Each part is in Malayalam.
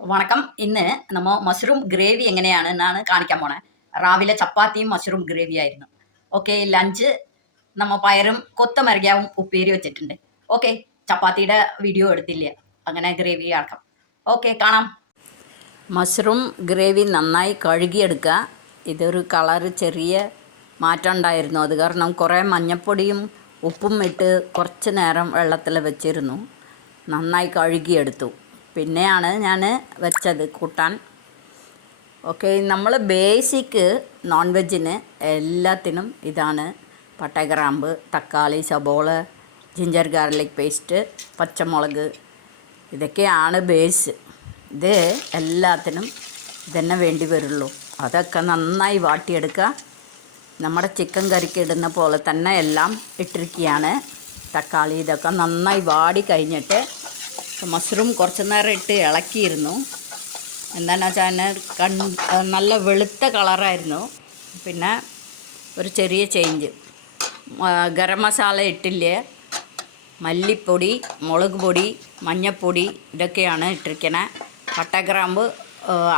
വണക്കം. ഇന്ന് നമ്മൾ മഷ്റൂം ഗ്രേവി എങ്ങനെയാണെന്നാണ് കാണിക്കാൻ പോണേ. രാവിലെ ചപ്പാത്തിയും മഷ്റൂം ഗ്രേവി ആയിരുന്നു. ഓക്കെ, ലഞ്ച് നമ്മൾ പയറും കൊത്തമരങ്ങയും ഉപ്പേരി വെച്ചിട്ടുണ്ട്. ഓക്കെ, ചപ്പാത്തിയുടെ വീഡിയോ എടുത്തില്ല, അങ്ങനെ ഗ്രേവി ആക്കാം. ഓക്കെ, കാണാം. മഷ്റൂം ഗ്രേവി നന്നായി കഴുകിയെടുക്കുക. ഇതൊരു കളറ് ചെറിയ മാറ്റം ഉണ്ടായിരുന്നു, അത് കാരണം കുറേ മഞ്ഞൾപ്പൊടിയും ഉപ്പും ഇട്ട് കുറച്ച് നേരം വെള്ളത്തിൽ വെച്ചിരുന്നു. നന്നായി കഴുകിയെടുത്തു. പിന്നെയാണ് ഞാൻ വെച്ചത് കൂട്ടാൻ. ഓക്കെ, നമ്മൾ ബേസിക്ക് നോൺ വെജിന് എല്ലാത്തിനും ഇതാണ്. പട്ട, ഗ്രാമ്പ്, തക്കാളി, സബോള, ജിഞ്ചർ ഗാർലിക് പേസ്റ്റ്, പച്ചമുളക്, ഇതൊക്കെയാണ് ബേസ്. ഇത് എല്ലാത്തിനും ഇതന്നെ വേണ്ടി വരുള്ളൂ. അതൊക്കെ നന്നായി വാട്ടിയെടുക്കുക. നമ്മുടെ ചിക്കൻ കറിക്ക് ഇടുന്ന പോലെ തന്നെ എല്ലാം ഇട്ടിരിക്കുകയാണ്. തക്കാളി ഇതൊക്കെ നന്നായി വാടി കഴിഞ്ഞിട്ട് മഷ്റൂം കുറച്ച് നേരം ഇട്ട് ഇളക്കിയിരുന്നു. എന്താണെന്ന് വെച്ചാൽ നല്ല വെളുത്ത കളറായിരുന്നു. പിന്നെ ഒരു ചെറിയ ചേഞ്ച്, ഗരം മസാല ഇട്ടില്ല, മല്ലിപ്പൊടി, മുളക് പൊടി, മഞ്ഞൾപ്പൊടി ഇതൊക്കെയാണ് ഇട്ടിരിക്കണേ. പട്ടഗ്രാമ്പ്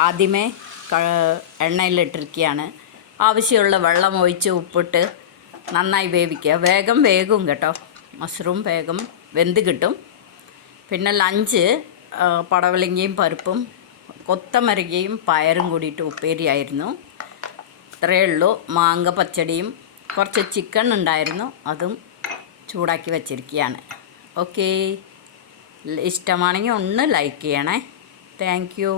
ആദ്യമേ എണ്ണയിലിട്ടിരിക്കുകയാണ്. ആവശ്യമുള്ള വെള്ളം ഒഴിച്ച് ഉപ്പിട്ട് നന്നായി വേവിക്കുക. വേഗം വേകും കേട്ടോ, മഷ്റൂം വേഗം വെന്ത് കിട്ടും. പിന്നെ ലഞ്ച് പടവലങ്ങയും പരിപ്പും കൊത്തമരങ്ങയും പയറും കൂടിയിട്ട് ഉപ്പേരിയായിരുന്നു. ഇത്രയേ ഉള്ളൂ. മാങ്ങ പച്ചടിയും കുറച്ച് ചിക്കൻ ഉണ്ടായിരുന്നു, അതും ചൂടാക്കി വച്ചിരിക്കുകയാണ്. ഓക്കേ, ഇഷ്ടമാണെങ്കിൽ ഒന്ന് ലൈക്ക് ചെയ്യണേ. Thank you.